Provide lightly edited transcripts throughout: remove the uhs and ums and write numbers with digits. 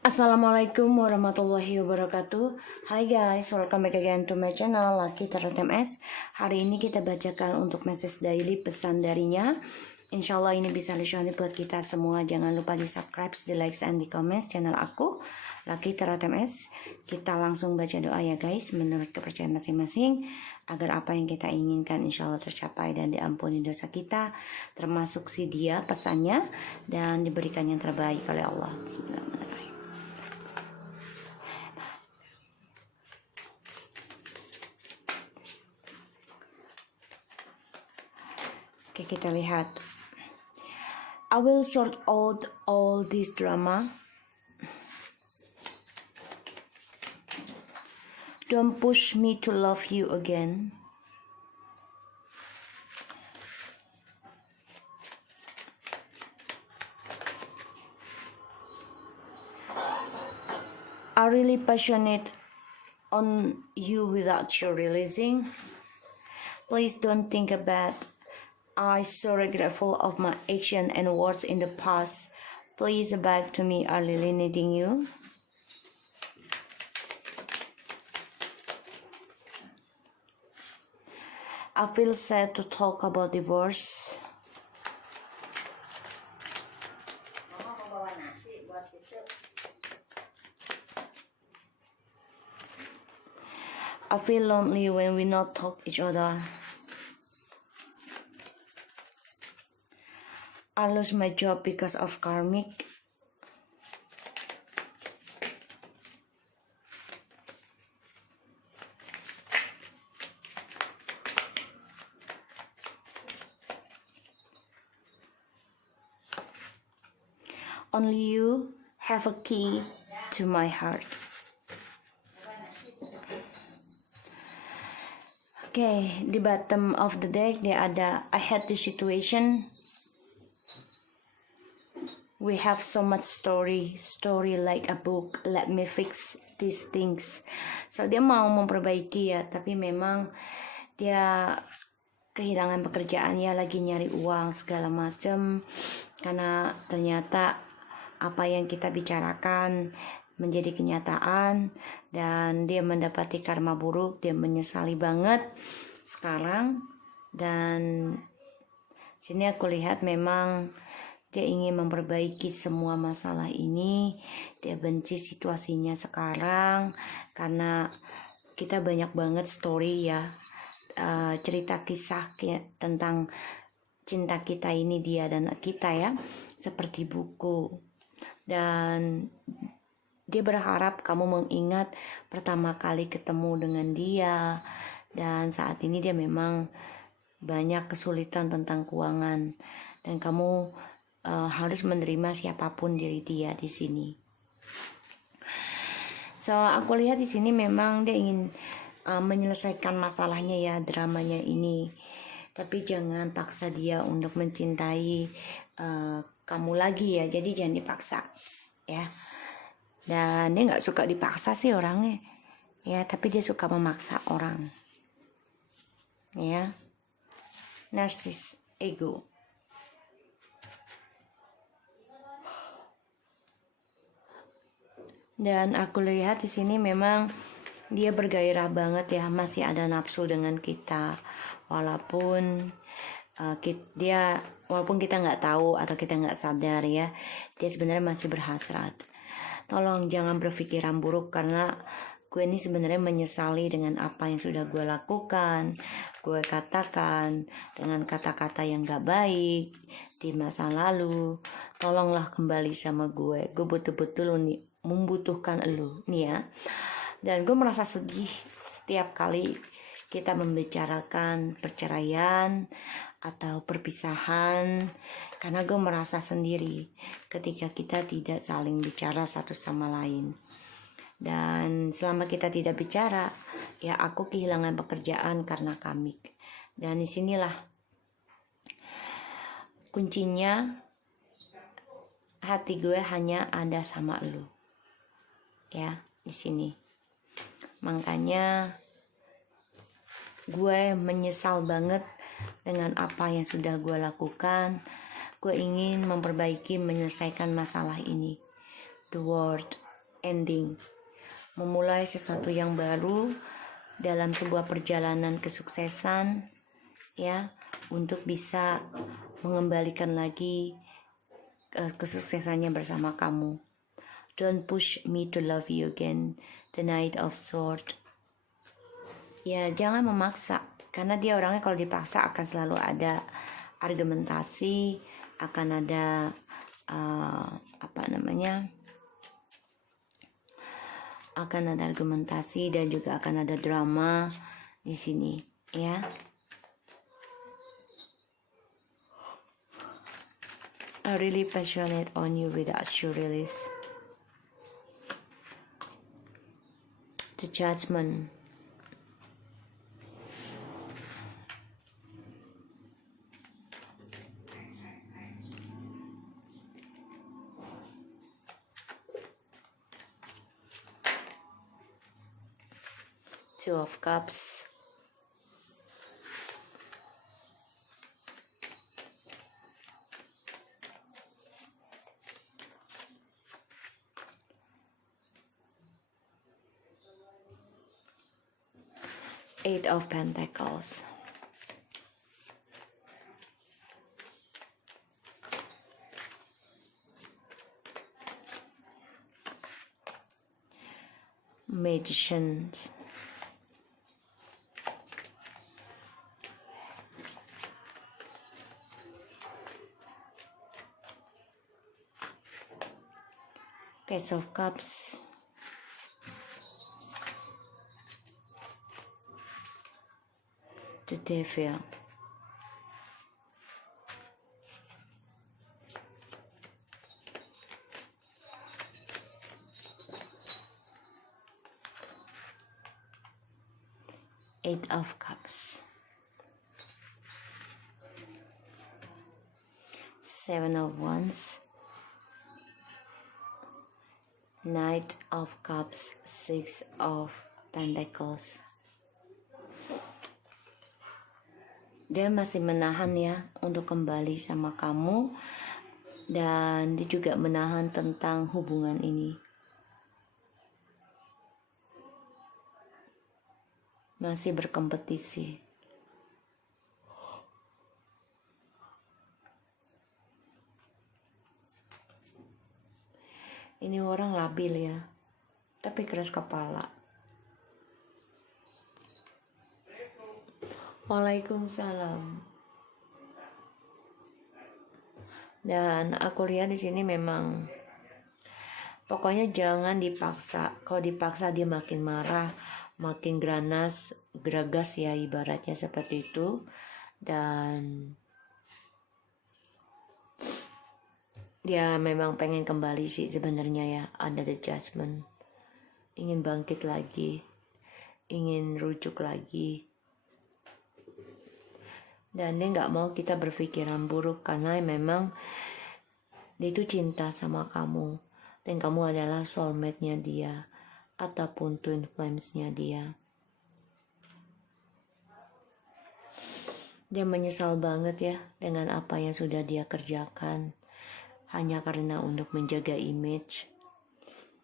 Assalamualaikum warahmatullahi wabarakatuh. Hai guys, welcome back again to my channel Lucky Tarot MS. Hari ini kita bacakan untuk message daily pesan darinya. Insya Allah ini bisa lucu buat kita semua. Jangan lupa di subscribe, di like, and di comments channel aku Lucky Tarot MS. Kita langsung baca doa ya guys, menurut kepercayaan masing-masing, agar apa yang kita inginkan insya Allah tercapai dan diampuni dosa kita, termasuk si dia pesannya, dan diberikan yang terbaik oleh Allah. Bismillahirrahmanirrahim. Oke, kita lihat. I will sort out all this drama. Don't push me to love you again. I really passionate on you without you realizing. Please don't think about. I so regretful of my action and words in the past. Please back to me. I really needing you. I feel sad to talk about divorce. I feel lonely when we not talk each other. I lost my job because of karmic. Only you have a key to my heart. Okay, di bottom of the deck dia ada I had this situation. We have so much story like a book. Let me fix these things. So dia mau memperbaiki ya, tapi memang dia kehilangan pekerjaan ya, lagi nyari uang segala macam. Karena ternyata apa yang kita bicarakan menjadi kenyataan dan dia mendapati karma buruk. Dia menyesali banget sekarang, dan sini aku lihat memang dia ingin memperbaiki semua masalah ini. Dia benci situasinya sekarang karena kita banyak banget story ya, cerita kisah tentang cinta kita ini, dia dan kita ya, seperti buku. Dan dia berharap kamu mengingat pertama kali ketemu dengan dia, dan saat ini dia memang banyak kesulitan tentang keuangan, dan kamu harus menerima siapapun diri dia di sini. So aku lihat di sini memang dia ingin menyelesaikan masalahnya ya, dramanya ini. Tapi jangan paksa dia untuk mencintai kamu lagi ya. Jadi jangan dipaksa ya. Dan dia nggak suka dipaksa sih orangnya ya, tapi dia suka memaksa orang ya. Narsis, ego. Dan aku lihat di sini memang dia bergairah banget ya, masih ada nafsu dengan kita, walaupun walaupun kita nggak tahu atau kita nggak sadar ya, dia sebenarnya masih berhasrat. Tolong jangan berpikiran buruk, karena gue ini sebenarnya menyesali dengan apa yang sudah gue lakukan, gue katakan dengan kata-kata yang gak baik di masa lalu. Tolonglah kembali sama gue betul-betul nih membutuhkan elu nih ya. Dan gue merasa sedih setiap kali kita membicarakan perceraian atau perpisahan, karena gue merasa sendiri ketika kita tidak saling bicara satu sama lain. Dan selama kita tidak bicara ya, aku kehilangan pekerjaan karena karmik. Dan disinilah kuncinya, hati gue hanya ada sama elu ya di sini. Makanya gue menyesal banget dengan apa yang sudah gue lakukan. Gue ingin memperbaiki, menyelesaikan masalah ini. The word ending, memulai sesuatu yang baru dalam sebuah perjalanan kesuksesan, ya, untuk bisa mengembalikan lagi kesuksesannya bersama kamu. Don't push me to love you again, the Knight of Swords. Ya, jangan memaksa, karena dia orangnya kalau dipaksa akan selalu ada argumentasi, akan ada akan ada argumentasi dan juga akan ada drama di sini, ya. I'm really passionate on you without you release. The Judgment. Two of Cups. Eight of Pentacles. Magicians. Page of Cups. The Devil. Eight of Cups. Seven of Wands. Knight of Cups. Six of Pentacles. Dia masih menahan ya untuk kembali sama kamu, dan dia juga menahan tentang hubungan ini. Masih berkompetisi. Ini orang labil ya, tapi keras kepala. Waalaikumsalam. Dan aku lihat di sini memang pokoknya jangan dipaksa. Kalau dipaksa dia makin marah, makin geragas ya, ibaratnya seperti itu. Dan dia memang pengen kembali sih sebenarnya ya, ada the Judgment. Ingin bangkit lagi, ingin rujuk lagi. Dan dia nggak mau kita berpikiran buruk, karena memang dia itu cinta sama kamu, dan kamu adalah soulmate-nya dia ataupun twin flames-nya dia. Dia menyesal banget ya dengan apa yang sudah dia kerjakan hanya karena untuk menjaga image.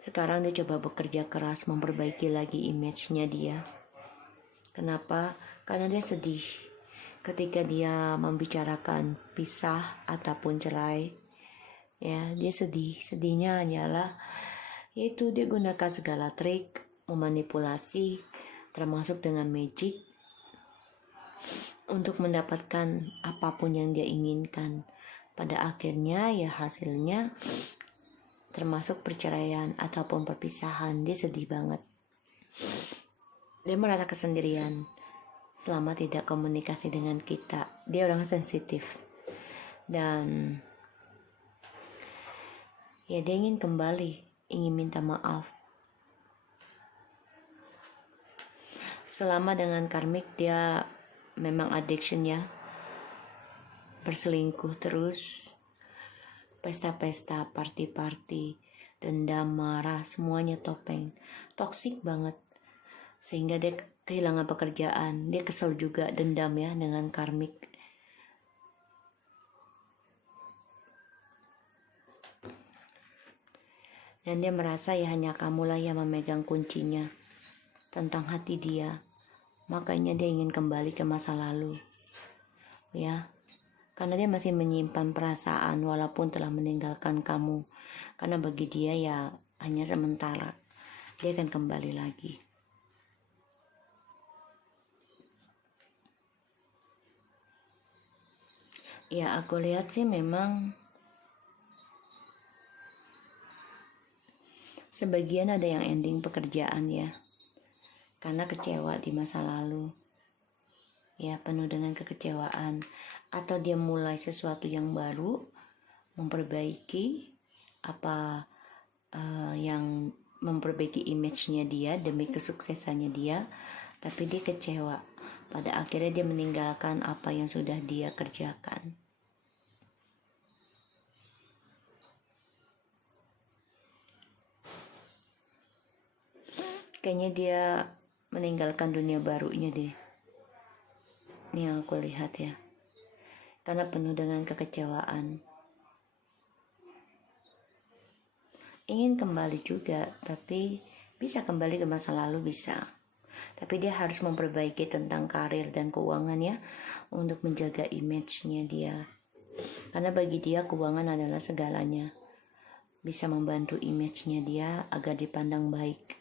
Sekarang dia coba bekerja keras memperbaiki lagi image-nya dia. Kenapa? Karena dia sedih ketika dia membicarakan pisah ataupun cerai. Ya, dia sedih. Sedihnya hanyalah yaitu dia gunakan segala trik, memanipulasi, termasuk dengan magic, untuk mendapatkan apapun yang dia inginkan. Pada akhirnya ya hasilnya termasuk perceraian ataupun perpisahan. Dia sedih banget. Dia merasa kesendirian selama tidak komunikasi dengan kita. Dia orang sensitif. Dan ya dia ingin kembali, ingin minta maaf. Selama dengan karmik dia memang addiction ya. Berselingkuh terus. Pesta-pesta, party-party, dendam, marah, semuanya topeng. Toksik banget. Sehingga dia kehilangan pekerjaan. Dia kesel juga, dendam ya dengan karmik. Dan dia merasa ya hanya kamulah yang memegang kuncinya tentang hati dia. Makanya dia ingin kembali ke masa lalu. Ya, karena dia masih menyimpan perasaan walaupun telah meninggalkan kamu. Karena bagi dia ya hanya sementara. Dia akan kembali lagi. Ya, aku lihat sih memang sebagian ada yang ending pekerjaan ya. Karena kecewa di masa lalu. Ya, penuh dengan kekecewaan. Atau dia mulai sesuatu yang baru, memperbaiki apa yang memperbaiki image-nya dia demi kesuksesannya dia, tapi dia kecewa. Pada akhirnya dia meninggalkan apa yang sudah dia kerjakan. Kayaknya dia meninggalkan dunia barunya deh. Ini yang aku lihat ya. Karena penuh dengan kekecewaan. Ingin kembali juga, tapi bisa kembali ke masa lalu bisa. Tapi dia harus memperbaiki tentang karir dan keuangan ya, untuk menjaga image-nya dia. Karena bagi dia keuangan adalah segalanya. Bisa membantu image-nya dia agar dipandang baik.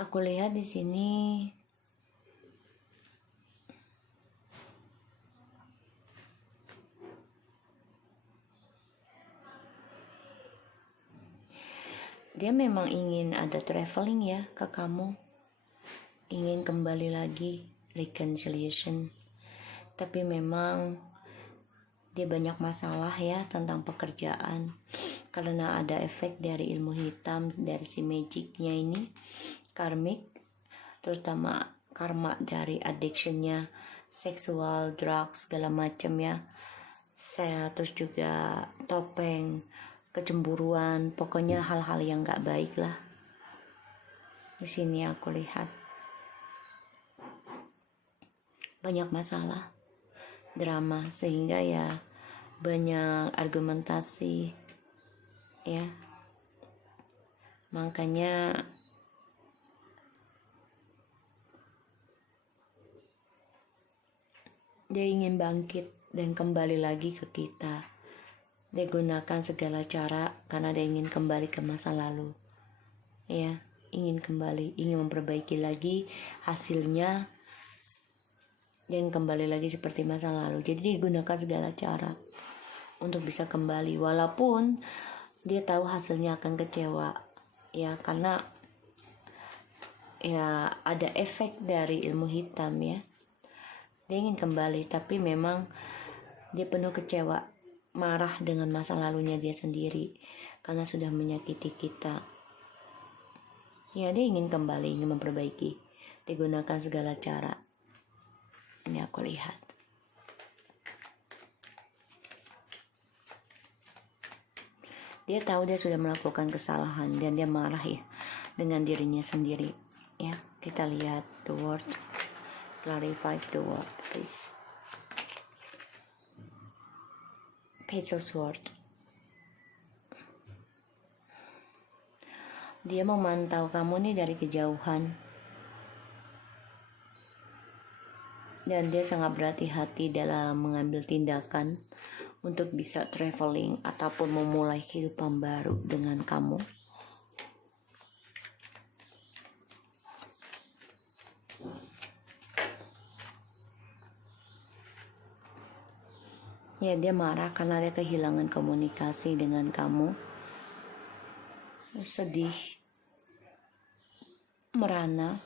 Aku lihat di sini dia memang ingin ada traveling ya ke kamu. Ingin kembali lagi, reconciliation. Tapi memang dia banyak masalah ya tentang pekerjaan. Karena ada efek dari ilmu hitam, dari si magicnya ini, karmik, terutama karma dari addictionnya, seksual, drugs, segala macam ya. Terus juga topeng, kecemburuan, pokoknya hal-hal yang gak baik lah. Di sini aku lihat banyak masalah, drama, sehingga ya banyak argumentasi ya. Makanya dia ingin bangkit dan kembali lagi ke kita. Dia gunakan segala cara karena dia ingin kembali ke masa lalu. Ya, ingin kembali, ingin memperbaiki lagi hasilnya dan kembali lagi seperti masa lalu. Jadi digunakan segala cara untuk bisa kembali, walaupun dia tahu hasilnya akan kecewa ya, karena ya ada efek dari ilmu hitam ya. Dia ingin kembali, tapi memang dia penuh kecewa, marah dengan masa lalunya dia sendiri karena sudah menyakiti kita. Ya, dia ingin kembali, ingin memperbaiki, digunakan segala cara. Ini aku lihat. Dia tahu dia sudah melakukan kesalahan dan dia marah ya dengan dirinya sendiri. Ya, kita lihat the word, clarify the word please. Page of Swords. Dia memantau kamu nih dari kejauhan. Dan dia sangat berhati-hati dalam mengambil tindakan untuk bisa traveling ataupun memulai kehidupan baru dengan kamu. Ya, dia marah karena dia kehilangan komunikasi dengan kamu. Sedih, merana,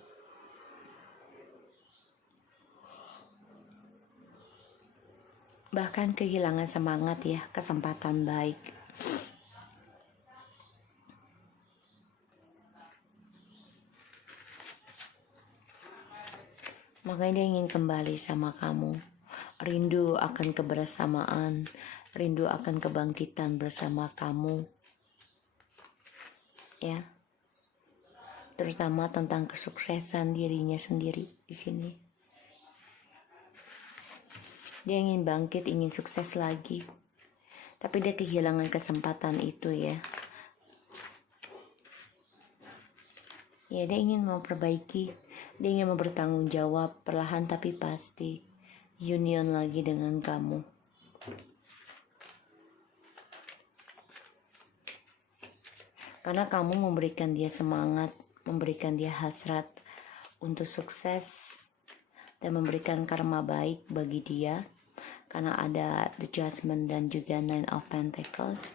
bahkan kehilangan semangat ya, kesempatan baik. Makanya dia ingin kembali sama kamu. Rindu akan kebersamaan, rindu akan kebangkitan bersama kamu. Ya. Terutama tentang kesuksesan dirinya sendiri di sini. Dia ingin bangkit, ingin sukses lagi. Tapi dia kehilangan kesempatan itu ya. Ya, dia ingin memperbaiki, dia ingin bertanggung jawab perlahan tapi pasti. Union lagi dengan kamu. Karena kamu memberikan dia semangat, memberikan dia hasrat untuk sukses, dan memberikan karma baik bagi dia. Karena ada The Judgment dan juga Nine of Pentacles.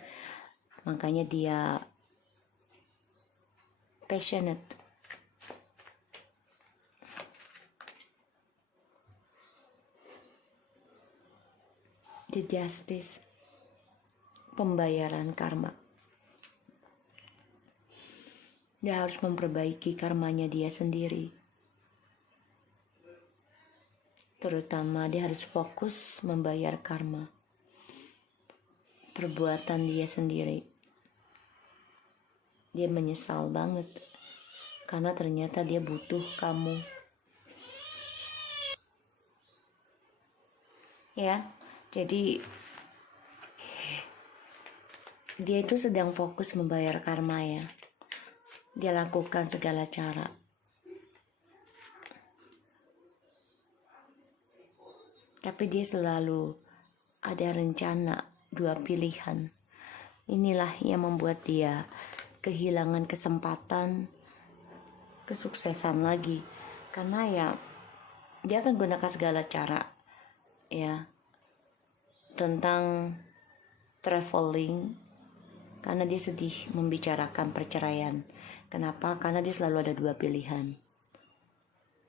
Makanya dia passionate. The Justice. Pembayaran karma. Dia harus memperbaiki karmanya dia sendiri. Terutama dia harus fokus membayar karma. Perbuatan dia sendiri. Dia menyesal banget. Karena ternyata dia butuh kamu. Ya, jadi dia itu sedang fokus membayar karma ya. Dia lakukan segala cara. Tapi dia selalu ada rencana, dua pilihan. Inilah yang membuat dia kehilangan kesempatan, kesuksesan lagi. Karena ya, dia akan gunakan segala cara ya tentang traveling. Karena dia sedih membicarakan perceraian. Kenapa? Karena dia selalu ada dua pilihan.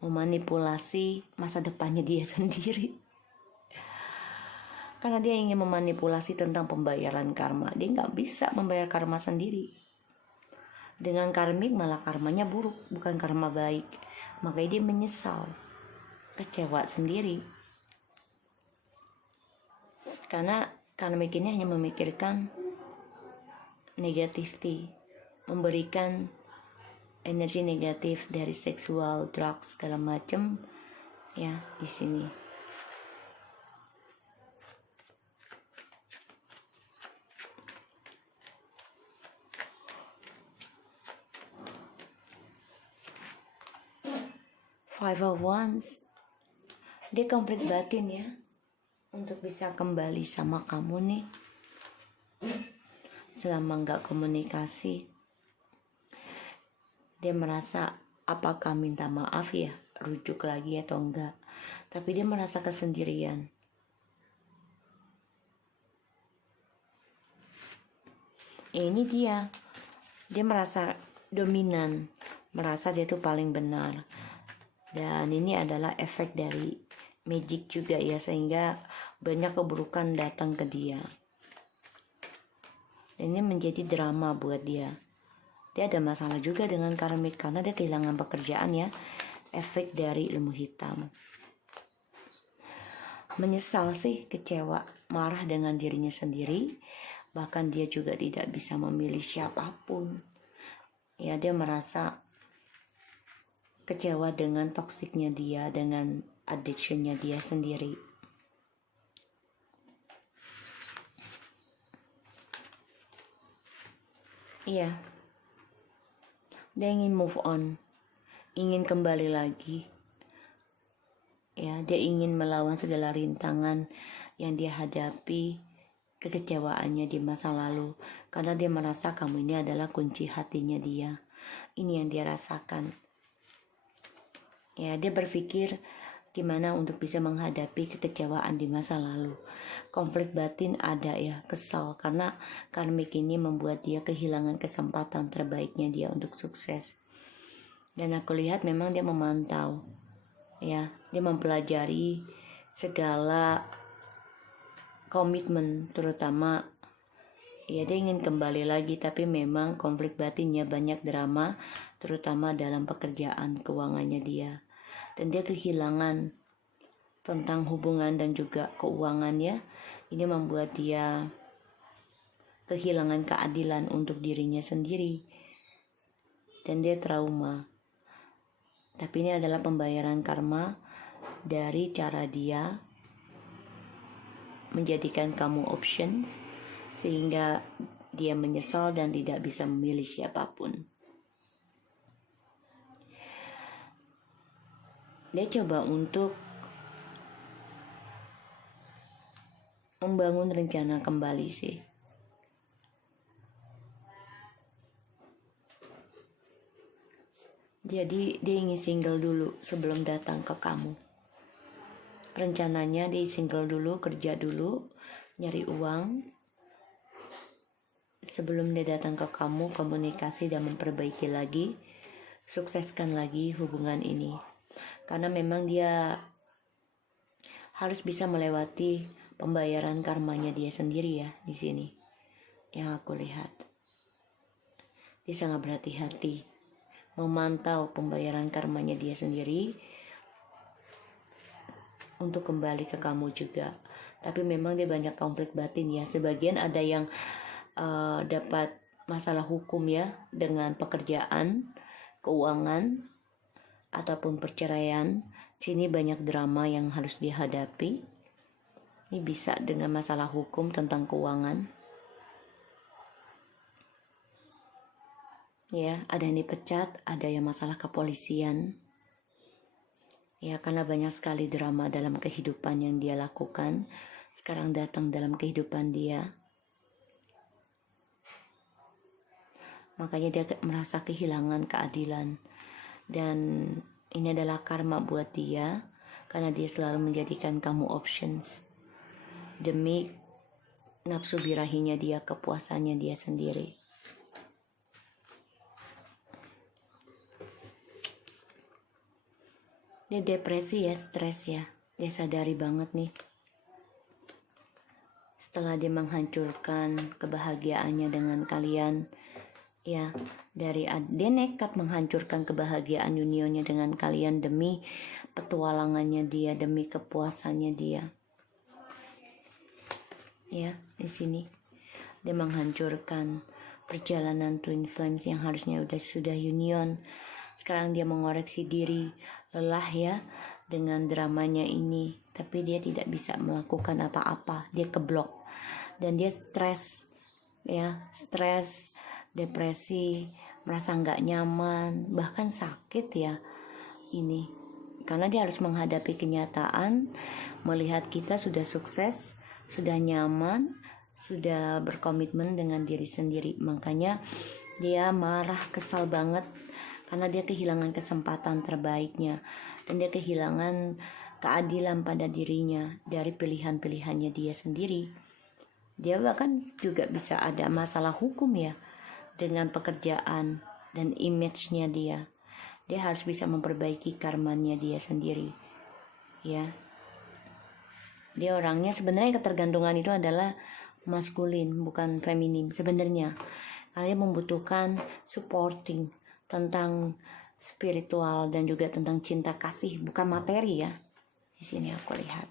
Memanipulasi masa depannya dia sendiri. Karena dia ingin memanipulasi tentang pembayaran karma. Dia nggak bisa membayar karma sendiri. Dengan karmik malah karmanya buruk, bukan karma baik. Makanya dia menyesal, kecewa sendiri. Karena karmik ini hanya memikirkan negativity, memberikan energi negatif dari seksual, drugs, segala macam ya di sini. Five of Wands, dia konflik batin ya untuk bisa kembali sama kamu nih. Selama nggak komunikasi, dia merasa apakah minta maaf ya, rujuk lagi atau enggak. Tapi dia merasa kesendirian. Ini dia merasa dominan, merasa dia tuh paling benar. Dan ini adalah efek dari magic juga ya, sehingga banyak keburukan datang ke dia. Ini menjadi drama buat dia. Dia ada masalah juga dengan karmik karena dia kehilangan pekerjaan ya. Efek dari ilmu hitam. Menyesal sih, kecewa, marah dengan dirinya sendiri. Bahkan dia juga tidak bisa memilih siapapun. Ya, dia merasa kecewa dengan toksiknya dia, dengan addictionnya dia sendiri. Iya, dia ingin move on, ingin kembali lagi. Ya, dia ingin melawan segala rintangan yang dia hadapi, kekecewaannya di masa lalu. Karena dia merasa kamu ini adalah kunci hatinya dia. Ini yang dia rasakan. Ya, dia berpikir gimana untuk bisa menghadapi kekecewaan di masa lalu. Konflik batin ada ya, kesal karena karmik ini membuat dia kehilangan kesempatan terbaiknya dia untuk sukses. Dan aku lihat memang dia memantau ya, dia mempelajari segala komitmen, terutama ya dia ingin kembali lagi, tapi memang konflik batinnya banyak drama, terutama dalam pekerjaan, keuangannya dia. Dan dia kehilangan tentang hubungan dan juga keuangannya. Ini membuat dia kehilangan keadilan untuk dirinya sendiri. Dan dia trauma. Tapi ini adalah pembayaran karma dari cara dia menjadikan kamu options, sehingga dia menyesal dan tidak bisa memilih siapapun. Dia coba untuk membangun rencana kembali sih. Jadi dia ingin single dulu sebelum datang ke kamu. Rencananya dia single dulu, kerja dulu, nyari uang, sebelum dia datang ke kamu, komunikasi dan memperbaiki lagi, sukseskan lagi hubungan ini. Karena memang dia harus bisa melewati pembayaran karmanya dia sendiri ya di sini. Yang aku lihat, dia sangat berhati-hati memantau pembayaran karmanya dia sendiri untuk kembali ke kamu juga. Tapi memang dia banyak konflik batin ya. Sebagian ada yang dapat masalah hukum ya, dengan pekerjaan, keuangan, ataupun perceraian. Sini banyak drama yang harus dihadapi. Ini bisa dengan masalah hukum tentang keuangan. Ya, ada yang dipecat, ada yang masalah kepolisian. Ya, karena banyak sekali drama dalam kehidupan yang dia lakukan. Sekarang datang dalam kehidupan dia. Makanya dia merasa kehilangan keadilan. Dan ini adalah karma buat dia, karena dia selalu menjadikan kamu options demi nafsu birahinya dia, kepuasannya dia sendiri. Dia depresi ya, stres ya. Dia sadari banget nih. Setelah dia menghancurkan kebahagiaannya dengan kalian, ya, dia nekat menghancurkan kebahagiaan unionnya dengan kalian demi petualangannya dia, demi kepuasannya dia. Ya, di sini dia menghancurkan perjalanan twin flames yang harusnya sudah union. Sekarang dia mengoreksi diri, lelah ya dengan dramanya ini, tapi dia tidak bisa melakukan apa-apa. Dia keblok dan dia stres ya, stres, depresi, merasa nggak nyaman, bahkan sakit ya ini, karena dia harus menghadapi kenyataan melihat kita sudah sukses, sudah nyaman, sudah berkomitmen dengan diri sendiri. Makanya dia marah, kesal banget karena dia kehilangan kesempatan terbaiknya dan dia kehilangan keadilan pada dirinya dari pilihan-pilihannya dia sendiri. Dia bahkan juga bisa ada masalah hukum ya dengan pekerjaan dan image-nya dia. Dia harus bisa memperbaiki karmanya dia sendiri. Ya. Dia orangnya sebenarnya ketergantungan itu adalah maskulin, bukan feminim sebenarnya. Dia membutuhkan supporting tentang spiritual dan juga tentang cinta kasih, bukan materi ya. Di sini aku lihat.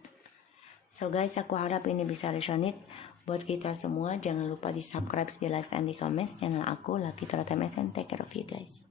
So guys, aku harap ini bisa resonate buat kita semua. Jangan lupa di subscribe, di like, and di comments channel aku, Lucky Tarot MS, and take care of you guys.